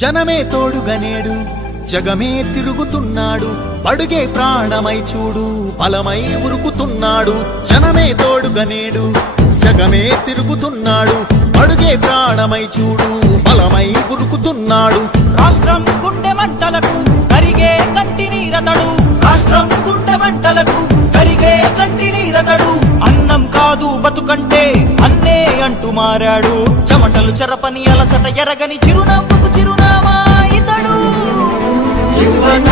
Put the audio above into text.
జనమే తోడుగనేడు జగమే తిరుగుతున్నాడు అడుగే ప్రాణమై చూడు బలమై ఉరుకుతున్నాడు జనమే తోడుగనేడు జగమే తిరుగుతున్నాడు అడుగే ప్రాణమై చూడు బలమై ఉరుకుతున్నాడు రాష్ట్రం గుండె మంటలకు కరిగే కంటి నీరతడు రాష్ట్రం గుండె మంటలకు కరిగే కంటి నీరతడు అన్నం కాదు బతుకంటే అన్నే అంటూ మారాడు చెమటలు చెరపని అలసట ఎరగని చిరునవ్వుకు చిరునామా ఇతడు యువత